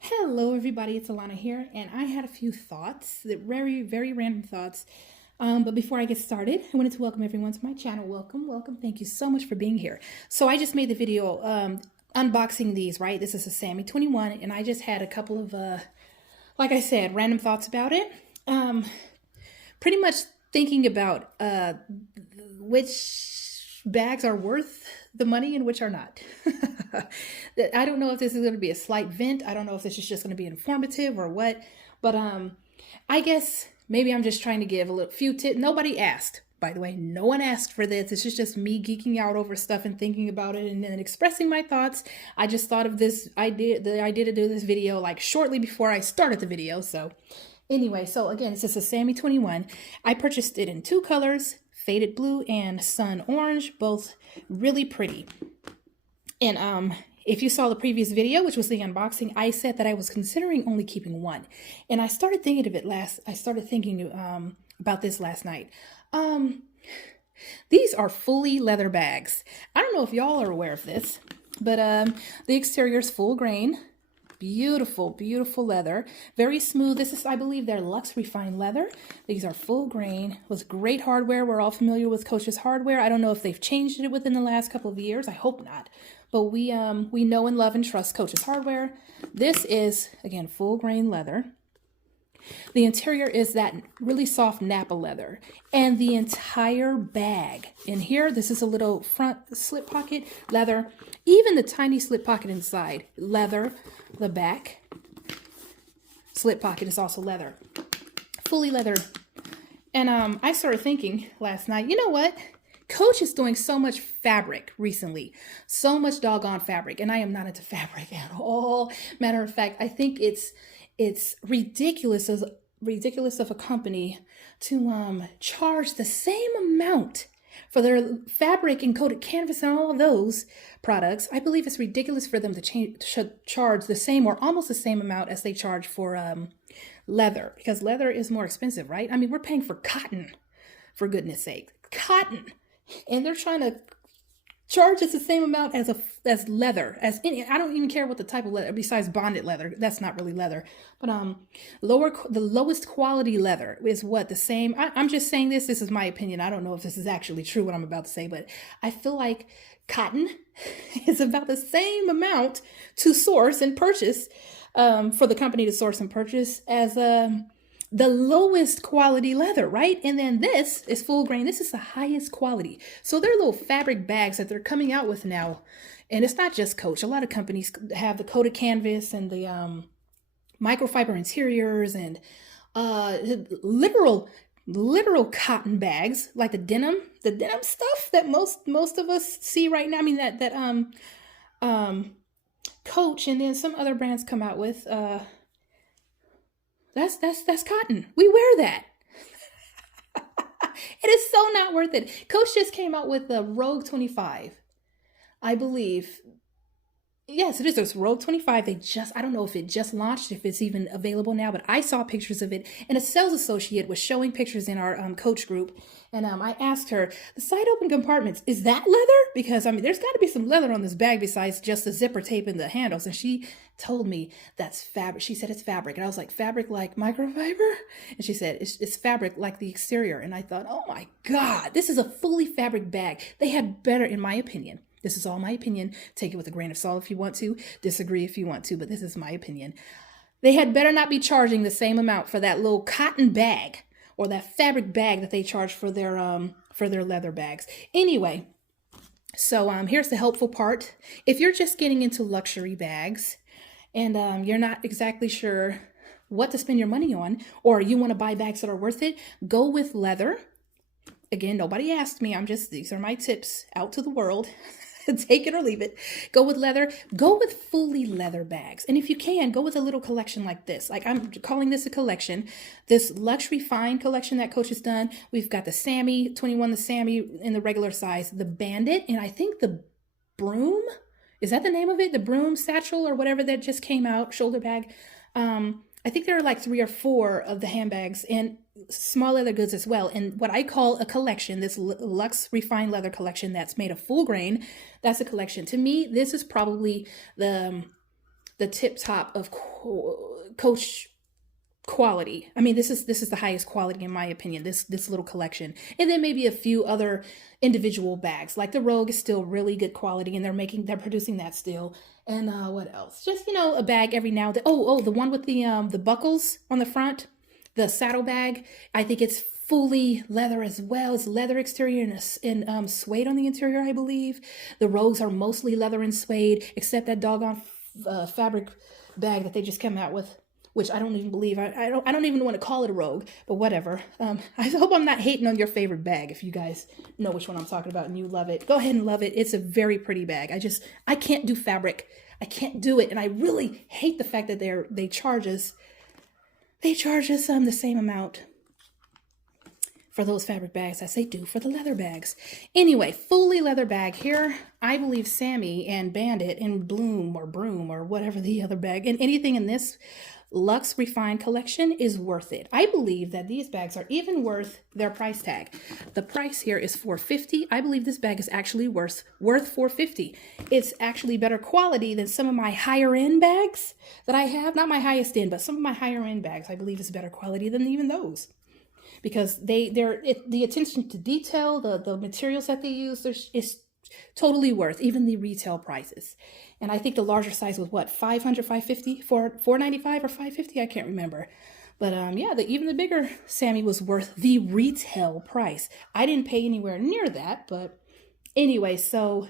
Hello, everybody. It's Alana here, and I had a few thoughts, that very random thoughts. But before I get started, I wanted to welcome everyone to my channel. Welcome. Thank you so much for being here. So I just made the video unboxing these, right? This is a Sammy 21, and I just had a couple of, like I said, random thoughts about it. Pretty much thinking about which bags are worth the money and which are not. I don't know if this is going to be a slight vent. I don't know if this is just going to be informative or what, but I guess maybe I'm just trying to give a few tips. Nobody asked, by the way. No one asked for this. This is just me geeking out over stuff and thinking about it and then expressing my thoughts. I just thought of the idea to do this video like shortly before I started the video. So anyway, so again, it's just a Sammy 21. I purchased it in two colors, faded blue and sun orange, both really pretty. And if you saw the previous video, which was the unboxing, I said that I was considering only keeping one. And I started thinking about this last night. These are fully leather bags. I don't know if y'all are aware of this, but the exterior is full grain. Beautiful leather. Very smooth. This is, I believe, their Luxe Refined leather. These are full grain with great hardware. We're all familiar with Coach's hardware. I don't know if they've changed it within the last couple of years. I hope not. But we know and love and trust Coach's hardware. This is, again, full grain leather. The interior is that really soft Napa leather, and the entire bag in here, this is a little front slip pocket, leather, even the tiny slip pocket inside, leather. The back slip pocket is also leather, fully leathered. And I started thinking last night, you know what? Coach is doing so much fabric recently, so much doggone fabric, and I am not into fabric at all. Matter of fact, I think it's ridiculous of a company to charge the same amount for their fabric and coated canvas and all of those products. I believe it's ridiculous for them to charge the same or almost the same amount as they charge for leather, because leather is more expensive, right? I mean, we're paying for cotton, for goodness sake, cotton, and they're trying to charge us the same amount as leather, as any. I don't even care what the type of leather, besides bonded leather. That's not really leather, but the lowest quality leather is what the same. I'm just saying this. This is my opinion. I don't know if this is actually true what I'm about to say, but I feel like cotton is about the same amount to source and purchase, for the company to source and purchase as the lowest quality leather, right? And then this is full grain. This is the highest quality. So they're little fabric bags that they're coming out with now. And it's not just Coach. A lot of companies have the coated canvas and the microfiber interiors and literal cotton bags, like the denim stuff that most of us see right now. I mean that Coach and then some other brands come out with. That's cotton. We wear that. It is so not worth it. Coach just came out with the Rogue 25, I believe. Yes, it is. There's Rogue 25. I don't know if it just launched, if it's even available now, but I saw pictures of it, and a sales associate was showing pictures in our Coach group. And I asked her, the side open compartments, is that leather? Because I mean, there's got to be some leather on this bag besides just the zipper tape and the handles. And she told me that's fabric. She said it's fabric. And I was like, fabric like microfiber? And she said, it's fabric like the exterior. And I thought, oh my God, this is a fully fabric bag. They had better, in my opinion. This is all my opinion. Take it with a grain of salt if you want to. Disagree if you want to, but this is my opinion. They had better not be charging the same amount for that little cotton bag or that fabric bag that they charge for their leather bags. Anyway, so here's the helpful part. If you're just getting into luxury bags and you're not exactly sure what to spend your money on, or you want to buy bags that are worth it, go with leather. Again, nobody asked me. These are my tips out to the world. Take it or leave it. Go with leather. Go with fully leather bags. And if you can, go with a little collection like this. Like I'm calling this a collection. This Luxe Refined collection that Coach has done. We've got the Sammy 21, the Sammy in the regular size, the Bandit, and I think the Broom. Is that the name of it? The Broom satchel or whatever that just came out, shoulder bag. I think there are like 3 or 4 of the handbags and small leather goods as well. And what I call a collection, this Luxe Refined leather collection that's made of full grain, that's a collection. To me, this is probably the the tip top of Coach quality. I mean, this is the highest quality in my opinion, this little collection. And then maybe a few other individual bags. Like the Rogue is still really good quality, and they're producing that still. And what else? Just, a bag every now and then. Oh, the one with the buckles on the front, the saddle bag. I think it's fully leather as well. It's leather exterior and suede on the interior, I believe. The Rogues are mostly leather and suede, except that doggone fabric bag that they just came out with, which I don't even believe. I don't even want to call it a Rogue, but whatever. I hope I'm not hating on your favorite bag. If you guys know which one I'm talking about and you love it, go ahead and love it. It's a very pretty bag. I can't do fabric. I can't do it, and I really hate the fact that they charge us the same amount for those fabric bags as they do for the leather bags. Anyway, fully leather bag here. I believe Sammy and Bandit and Bloom or Broom or whatever the other bag, and anything in this Luxe Refined collection is worth it. I believe that these bags are even worth their price tag. The price here is $450. I believe this bag is actually worth $450. It's actually better quality than some of my higher end bags that I have. Not my highest end, but some of my higher end bags I believe is better quality than even those. Because the attention to detail, the materials that they use, is totally worth even the retail prices. And I think the larger size was what, $500, $550, $495 or $550? I can't remember. But yeah, even the bigger Sammy was worth the retail price. I didn't pay anywhere near that, but anyway, so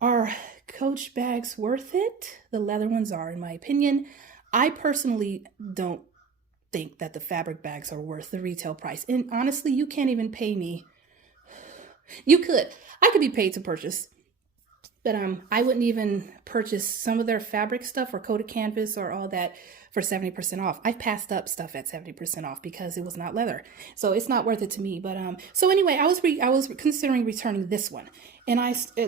are Coach bags worth it? The leather ones are, in my opinion. I personally don't think that the fabric bags are worth the retail price. And honestly, you can't even pay me. I could be paid to purchase, but I wouldn't even purchase some of their fabric stuff or coated canvas or all that for 70% off. I've passed up stuff at 70% off because it was not leather. So it's not worth it to me. But so anyway, I was considering returning this one. And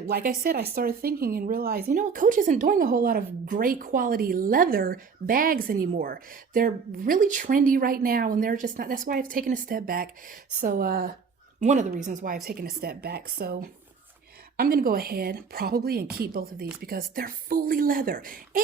like I said, I started thinking and realized, Coach isn't doing a whole lot of great quality leather bags anymore. They're really trendy right now, and they're just not. That's why I've taken a step back. So one of the reasons why I've taken a step back. So I'm going to go ahead probably and keep both of these because they're fully leather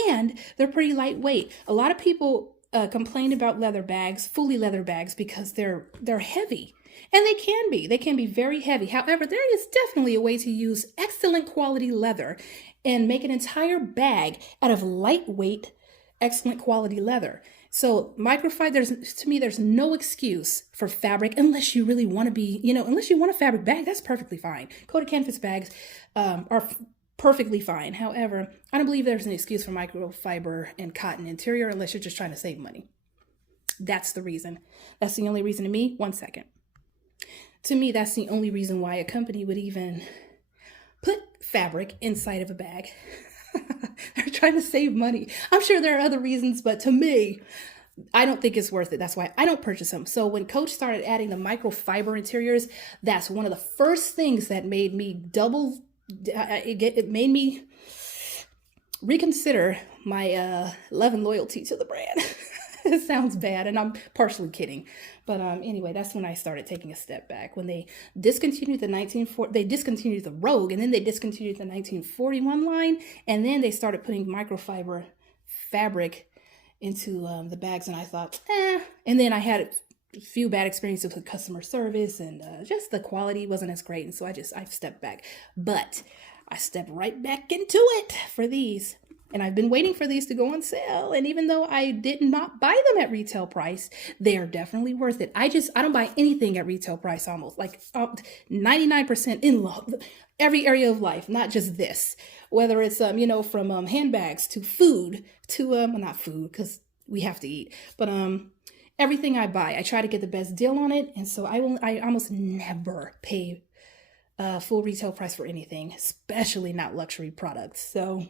and they're pretty lightweight. A lot of people complain about leather bags, fully leather bags, because they're heavy. And they can be very heavy. However, there is definitely a way to use excellent quality leather and make an entire bag out of lightweight, excellent quality leather. So microfiber, to me, there's no excuse for fabric unless you really want to be, unless you want a fabric bag, that's perfectly fine. Coated canvas bags are perfectly fine. However, I don't believe there's an excuse for microfiber and cotton interior unless you're just trying to save money. That's the reason. That's the only reason to me. 1 second. To me, that's the only reason why a company would even put fabric inside of a bag. They're trying to save money. I'm sure there are other reasons, but to me, I don't think it's worth it. That's why I don't purchase them. So when Coach started adding the microfiber interiors, that's one of the first things that made me it made me reconsider my love and loyalty to the brand. It sounds bad, and I'm partially kidding. But anyway, that's when I started taking a step back. When they discontinued they discontinued the Rogue, and then they discontinued the 1941 line, and then they started putting microfiber fabric into the bags, and I thought, And then I had a few bad experiences with customer service, and just the quality wasn't as great, and so I stepped back. But I stepped right back into it for these. And I've been waiting for these to go on sale. And even though I did not buy them at retail price, they are definitely worth it. I don't buy anything at retail price almost. Like 99% in love. Every area of life, not just this. Whether it's, from handbags to food to, not food because we have to eat. But everything I buy, I try to get the best deal on it. And so I almost never pay full retail price for anything, especially not luxury products. So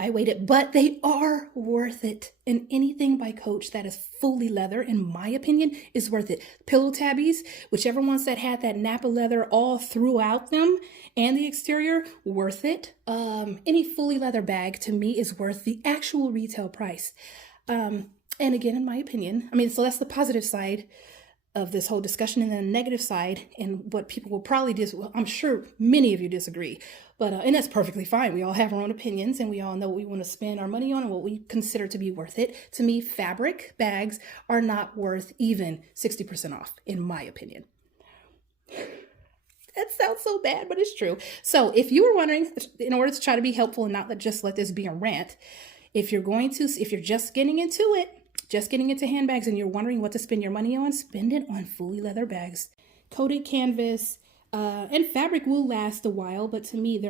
I waited, but they are worth it. And anything by Coach that is fully leather, in my opinion, is worth it. Pillow tabbies, whichever ones that had that Napa leather all throughout them and the exterior, worth it. Any fully leather bag to me is worth the actual retail price. And again, in my opinion, so that's the positive side of this whole discussion, and then the negative side, and what people will probably well, I'm sure many of you disagree, but and that's perfectly fine. We all have our own opinions, and we all know what we want to spend our money on and what we consider to be worth it. To me, fabric bags are not worth even 60% off, in my opinion. That sounds so bad, but it's true. So if you were wondering, in order to try to be helpful and not just let this be a rant, if you're just getting into handbags and you're wondering what to spend your money on, spend it on fully leather bags. Coated canvas and fabric will last a while, but to me, they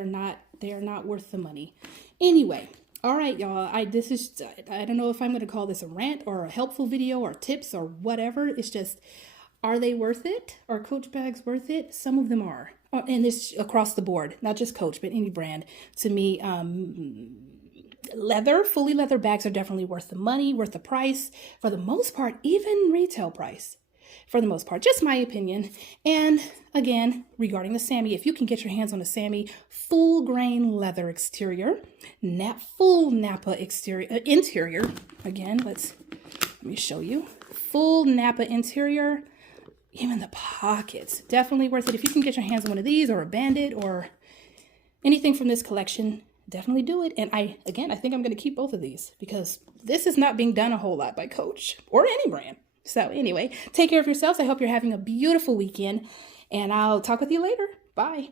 are not worth the money. Anyway, all right, y'all. I don't know if I'm going to call this a rant or a helpful video or tips or whatever. It's just, are they worth it? Are Coach bags worth it? Some of them are. And this across the board, not just Coach, but any brand. To me, fully leather bags are definitely worth the money, worth the price. For the most part, even retail price. For the most part, just my opinion. And again, regarding the Sammy, if you can get your hands on a Sammy full grain leather exterior, full Napa interior. Again, let me show you. Full Napa interior. Even the pockets, definitely worth it. If you can get your hands on one of these or a Bandit or anything from this collection, definitely do it. And I think I'm going to keep both of these because this is not being done a whole lot by Coach or any brand. So anyway, take care of yourselves. I hope you're having a beautiful weekend, and I'll talk with you later. Bye.